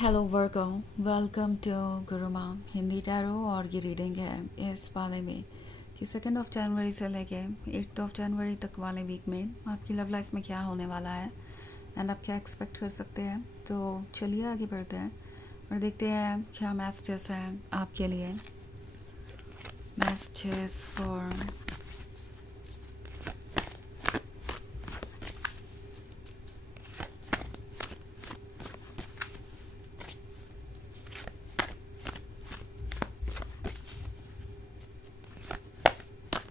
Hello Virgos, welcome to Gurumaa Hindi tarot. और ये reading है इस वाले में कि 2 जनवरी से लेके 8 जनवरी तक वाले वीक में आपकी लव लाइफ में क्या होने वाला है एंड आप क्या एक्सपेक्ट कर सकते हैं। तो चलिए आगे बढ़ते हैं और देखते हैं क्या मैसेजेस हैं आपके लिए। Messages for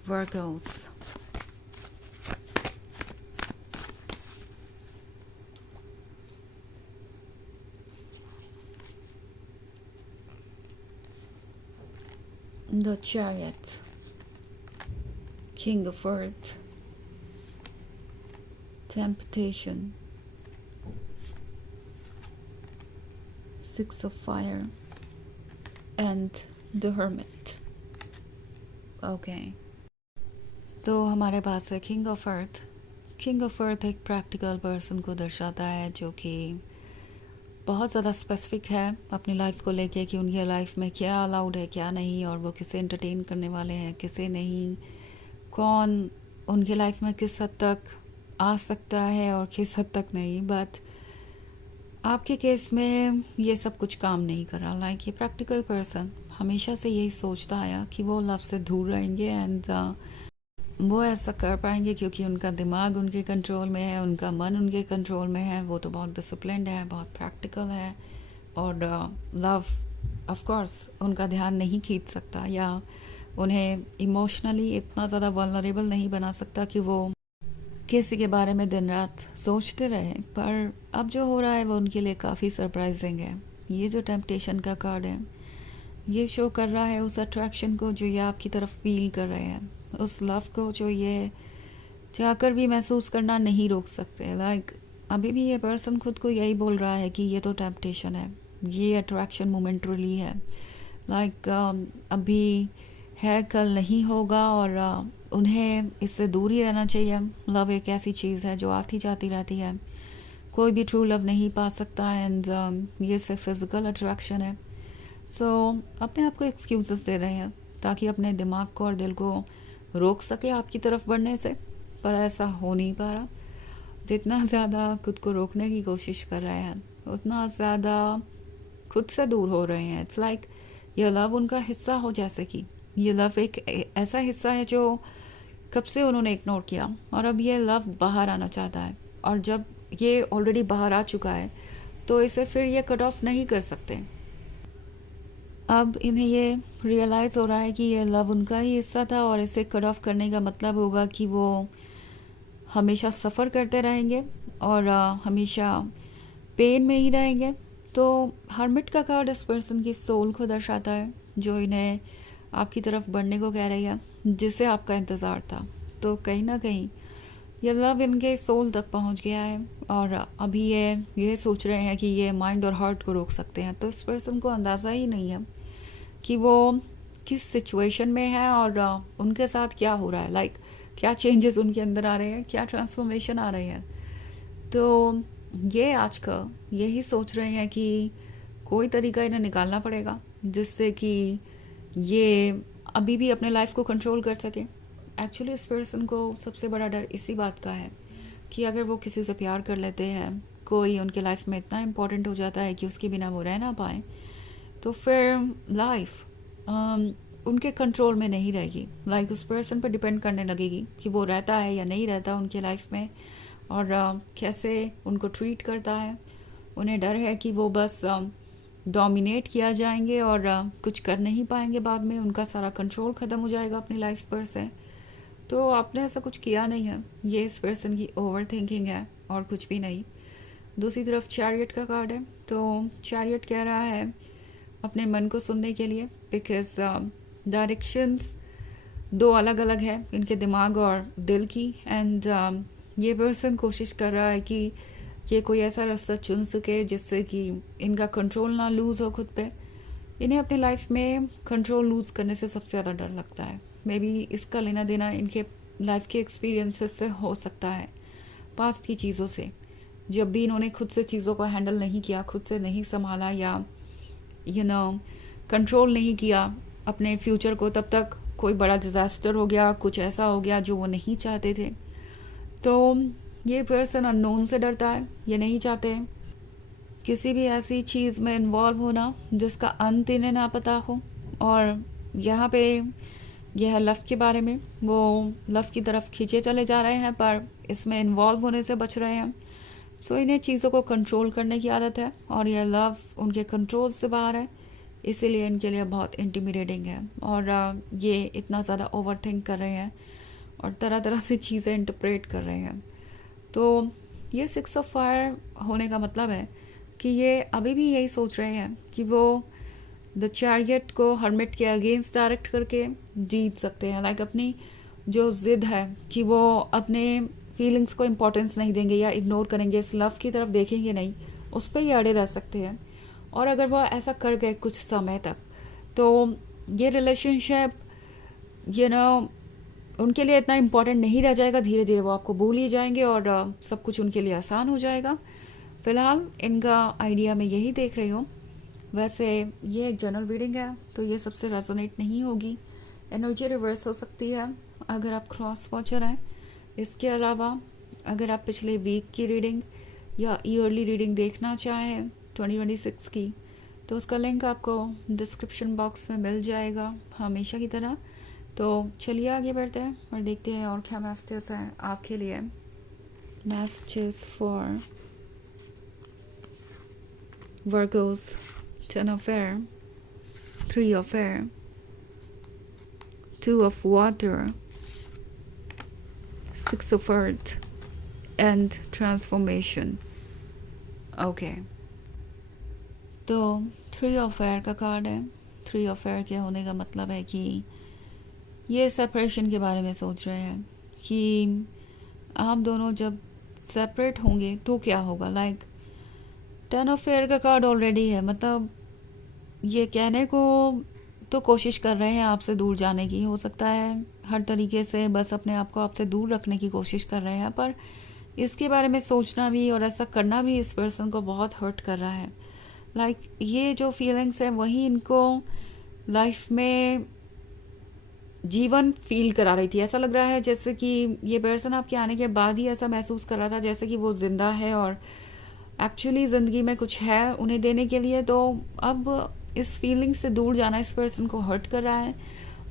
Virgo's. The chariot, king of earth, temptation, 6 of fire and the hermit। Okay, तो हमारे पास है king of earth. King of earth एक प्रैक्टिकल पर्सन को दर्शाता है जो कि बहुत ज़्यादा स्पेसिफिक है अपनी लाइफ को लेके कि उनकी लाइफ में क्या अलाउड है क्या नहीं, और वो किसे एंटरटेन करने वाले हैं किसे नहीं, कौन उनकी लाइफ में किस हद तक आ सकता है और किस हद तक नहीं। बट आपके केस में ये सब कुछ काम नहीं कर रहा। लाइक ये प्रैक्टिकल पर्सन हमेशा से यही सोचता आया कि वो लव से दूर रहेंगे एंड वो ऐसा कर पाएंगे क्योंकि उनका दिमाग उनके कंट्रोल में है, उनका मन उनके कंट्रोल में है। वो तो बहुत डिसिप्लिन्ड है, बहुत प्रैक्टिकल है, और लव ऑफ कोर्स उनका ध्यान नहीं खींच सकता या उन्हें इमोशनली इतना ज़्यादा वल्नरेबल नहीं बना सकता कि वो किसी के बारे में दिन रात सोचते रहे। पर अब जो हो रहा है वो उनके लिए काफ़ी सरप्राइजिंग है। ये जो टेम्पटेशन का कार्ड है ये शो कर रहा है उस अट्रैक्शन को जो ये आपकी तरफ फील कर रहे हैं, उस लव को जो ये चाहकर भी महसूस करना नहीं रोक सकते। लाइक अभी भी ये पर्सन खुद को यही बोल रहा है कि ये तो टेम्पटेशन है, ये अट्रैक्शन मोमेंटरली है। लाइक अभी है कल नहीं होगा, और उन्हें इससे दूर ही रहना चाहिए। लव एक ऐसी चीज़ है जो आती जाती रहती है, कोई भी ट्रू लव नहीं पा सकता एंड ये सिर्फ फिजिकल अट्रैक्शन है। सो अपने आप को एक्सक्यूजेस दे रहे हैं ताकि अपने दिमाग को और दिल को रोक सके आपकी तरफ बढ़ने से, पर ऐसा हो नहीं पा रहा। जितना ज़्यादा खुद को रोकने की कोशिश कर रहे हैं उतना ज़्यादा खुद से दूर हो रहे हैं। इट्स लाइक ये लव उनका हिस्सा हो, जैसे कि ये लव एक ऐसा हिस्सा है जो कब से उन्होंने इग्नोर किया, और अब ये लव बाहर आना चाहता है। और जब ये ऑलरेडी बाहर आ चुका है तो इसे फिर ये कट ऑफ नहीं कर सकते। अब इन्हें ये रियलाइज़ हो रहा है कि ये लव उनका ही हिस्सा था, और इसे कट ऑफ करने का मतलब होगा कि वो हमेशा सफ़र करते रहेंगे और हमेशा पेन में ही रहेंगे। तो हर्मिट का कार्ड इस पर्सन की सोल को दर्शाता है जो इन्हें आपकी तरफ बढ़ने को कह रही है, जिसे आपका इंतज़ार था। तो कहीं ना कहीं ये लव इनके सोल तक पहुंच गया है, और अभी ये सोच रहे हैं कि ये माइंड और हार्ट को रोक सकते हैं। तो इस पर्सन को अंदाज़ा ही नहीं है कि वो किस सिचुएशन में है और उनके साथ क्या हो रहा है। लाइक क्या चेंजेस उनके अंदर आ रहे हैं, क्या ट्रांसफॉर्मेशन आ रही है। तो ये आज का यही सोच रहे हैं कि कोई तरीका इन्हें निकालना पड़ेगा जिससे कि ये अभी भी अपने लाइफ को कंट्रोल कर सके। एक्चुअली इस पर्सन को सबसे बड़ा डर इसी बात का है कि अगर वो किसी से प्यार कर लेते हैं, कोई उनके लाइफ में इतना इम्पोर्टेंट हो जाता है कि उसके बिना वो रह ना पाए, तो फिर लाइफ उनके कंट्रोल में नहीं रहेगी। लाइक उस पर्सन पर डिपेंड करने लगेगी कि वो रहता है या नहीं रहता उनके लाइफ में, और कैसे उनको ट्रीट करता है। उन्हें डर है कि वो बस डोमिनेट किया जाएंगे और कुछ कर नहीं पाएंगे, बाद में उनका सारा कंट्रोल ख़त्म हो जाएगा अपनी लाइफ पर से। तो आपने ऐसा कुछ किया नहीं है, ये इस पर्सन की ओवर थिंकिंग है और कुछ भी नहीं। दूसरी तरफ चैरियट का कार्ड है। तो चैरियट कह रहा है अपने मन को सुनने के लिए, बिकॉज डायरेक्शंस दो अलग अलग है इनके दिमाग और दिल की, एंड ये पर्सन कोशिश कर रहा है कि ये कोई ऐसा रास्ता चुन सके जिससे कि इनका कंट्रोल ना लूज़ हो खुद पे। इन्हें अपनी लाइफ में कंट्रोल लूज़ करने से सबसे ज़्यादा डर लगता है। मे बी इसका लेना देना इनके लाइफ के एक्सपीरियंसेस से हो सकता है, पास्ट की चीज़ों से। जब भी इन्होंने खुद से चीज़ों को हैंडल नहीं किया, खुद से नहीं संभाला या कंट्रोल नहीं किया अपने फ्यूचर को, तब तक कोई बड़ा डिज़ास्टर हो गया, कुछ ऐसा हो गया जो वो नहीं चाहते थे। तो ये पर्सन अननोन से डरता है, ये नहीं चाहते किसी भी ऐसी चीज़ में इन्वॉल्व होना जिसका अंत इन्हें ना पता हो। और यहाँ पे यह लव के बारे में, वो लव की तरफ खींचे चले जा रहे हैं पर इसमें इन्वॉल्व होने से बच रहे हैं। सो इन्हें चीज़ों को कंट्रोल करने की आदत है और यह लव उनके कंट्रोल से बाहर है, इसीलिए इनके लिए बहुत इंटिमिडेटिंग है। और ये इतना ज़्यादा ओवर थिंक कर रहे हैं और तरह तरह से चीज़ें इंटरप्रेट कर रहे हैं। तो ये 6 ऑफ फायर होने का मतलब है कि ये अभी भी यही सोच रहे हैं कि वो द चैरियट को हर्मिट के अगेंस्ट डायरेक्ट करके जीत सकते हैं। लाइक अपनी जो ज़िद है कि वो अपने फीलिंग्स को इम्पोर्टेंस नहीं देंगे या इग्नोर करेंगे, इस लव की तरफ देखेंगे नहीं, उस पर ही अड़े रह सकते हैं। और अगर वो ऐसा कर गए कुछ समय तक तो ये रिलेशनशिप उनके लिए इतना इम्पोर्टेंट नहीं रह जाएगा। धीरे धीरे वो आपको भूल ही जाएंगे और सब कुछ उनके लिए आसान हो जाएगा। फ़िलहाल इनका आइडिया मैं यही देख रही हूँ। वैसे ये एक जनरल रीडिंग है तो ये सबसे रेजोनेट नहीं होगी, एनर्जी रिवर्स हो सकती है अगर आप क्रॉस वॉचर हैं। इसके अलावा अगर आप पिछले वीक की रीडिंग या ईयरली रीडिंग देखना चाहें 2026 की, तो उसका लिंक आपको डिस्क्रिप्शन बॉक्स में मिल जाएगा हमेशा की तरह। तो चलिए आगे बढ़ते हैं और देखते हैं और क्या मैसेजेस हैं आपके लिए। Messages for Virgos, 10 of air, 3 of air, 2 of water, 6 of earth, and transformation. Okay. तो 3 of air का कार्ड है। 3 of air के होने का मतलब है कि ये सेपरेशन के बारे में सोच रहे हैं कि आप दोनों जब सेपरेट होंगे तो क्या होगा। लाइक 10 ऑफ एयर का कार्ड ऑलरेडी है, मतलब ये कहने को तो कोशिश कर रहे हैं आपसे दूर जाने की, हो सकता है हर तरीके से बस अपने आप को आपसे दूर रखने की कोशिश कर रहे हैं, पर इसके बारे में सोचना भी और ऐसा करना भी इस पर्सन को बहुत हर्ट कर रहा है। लाइक ये जो फीलिंग्स है वही इनको लाइफ में जीवन फील करा रही थी। ऐसा लग रहा है जैसे कि ये पर्सन आपके आने के बाद ही ऐसा महसूस कर रहा था जैसे कि वो ज़िंदा है और एक्चुअली ज़िंदगी में कुछ है उन्हें देने के लिए। तो अब इस फीलिंग से दूर जाना इस पर्सन को हर्ट कर रहा है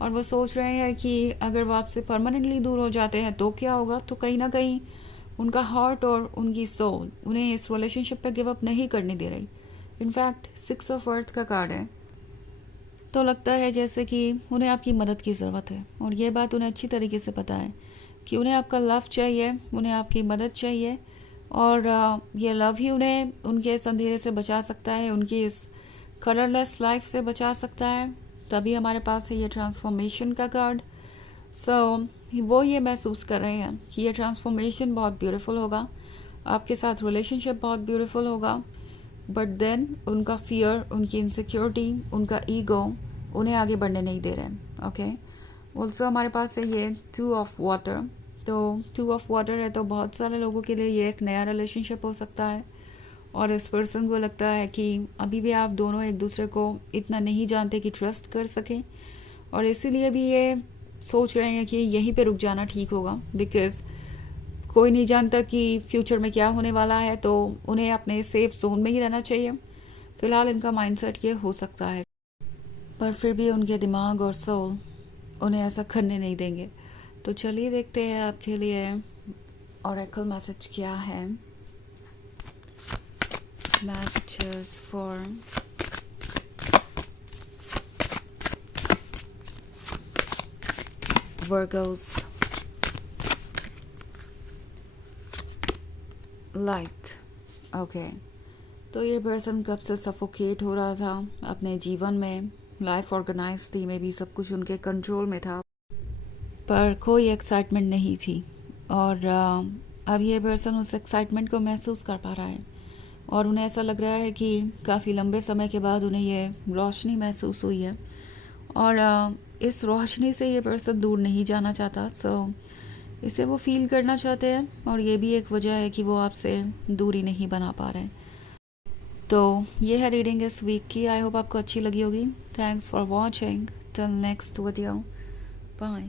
और वो सोच रहे हैं कि अगर वो आपसे परमानेंटली दूर हो जाते हैं तो क्या होगा। तो कहीं ना कहीं उनका हार्ट और उनकी सोल उन्हें इस रिलेशनशिप पे गिव अप नहीं करने दे रही। इनफैक्ट 6 ऑफ अर्थ का कार्ड है, तो लगता है जैसे कि उन्हें आपकी मदद की ज़रूरत है और ये बात उन्हें अच्छी तरीके से पता है कि उन्हें आपका लव चाहिए, उन्हें आपकी मदद चाहिए। और ये लव ही उन्हें उनके इस अंधेरे से बचा सकता है, उनकी इस कलरलेस लाइफ से बचा सकता है। तभी हमारे पास है ये ट्रांसफॉर्मेशन का कार्ड। सो वो ये महसूस कर रहे हैं कि ये ट्रांसफॉर्मेशन बहुत ब्यूटीफुल होगा, आपके साथ रिलेशनशिप बहुत ब्यूटीफुल होगा। बट देन उनका फियर, उनकी इनसिक्योरिटी, उनका ईगो उन्हें आगे बढ़ने नहीं दे रहे। ओके, ऑल्सो हमारे पास है ये 2 ऑफ वाटर। तो 2 ऑफ वाटर है तो बहुत सारे लोगों के लिए ये एक नया रिलेशनशिप हो सकता है और इस पर्सन को लगता है कि अभी भी आप दोनों एक दूसरे को इतना नहीं जानते कि ट्रस्ट कर सकें और इसीलिए भी ये सोच रहे हैं कि यहीं पे रुक जाना ठीक होगा, बिकॉज़ कोई नहीं जानता कि फ्यूचर में क्या होने वाला है। तो उन्हें अपने सेफ जोन में ही रहना चाहिए। फ़िलहाल इनका माइंडसेट ये हो सकता है, पर फिर भी उनके दिमाग और सोल उन्हें ऐसा करने नहीं देंगे। तो चलिए देखते हैं आपके लिए ऑरेकल मैसेज क्या है। Messages for Virgo's. Light. Okay, तो ये पर्सन कब से सफोकेट हो रहा था अपने जीवन में। लाइफ ऑर्गेनाइज थी, में भी सब कुछ उनके कंट्रोल में था, पर कोई एक्साइटमेंट नहीं थी। और अब ये पर्सन उस एक्साइटमेंट को महसूस कर पा रहा है और उन्हें ऐसा लग रहा है कि काफ़ी लंबे समय के बाद उन्हें ये रोशनी महसूस हुई है और इस रोशनी से ये पर्सन दूर नहीं जाना चाहता। सो इसे वो फील करना चाहते हैं, और ये भी एक वजह है कि वो आपसे दूरी नहीं बना पा रहे हैं। तो ये है रीडिंग इस वीक की। आई होप आपको अच्छी लगी होगी। Thanks for watching. Till next video, bye.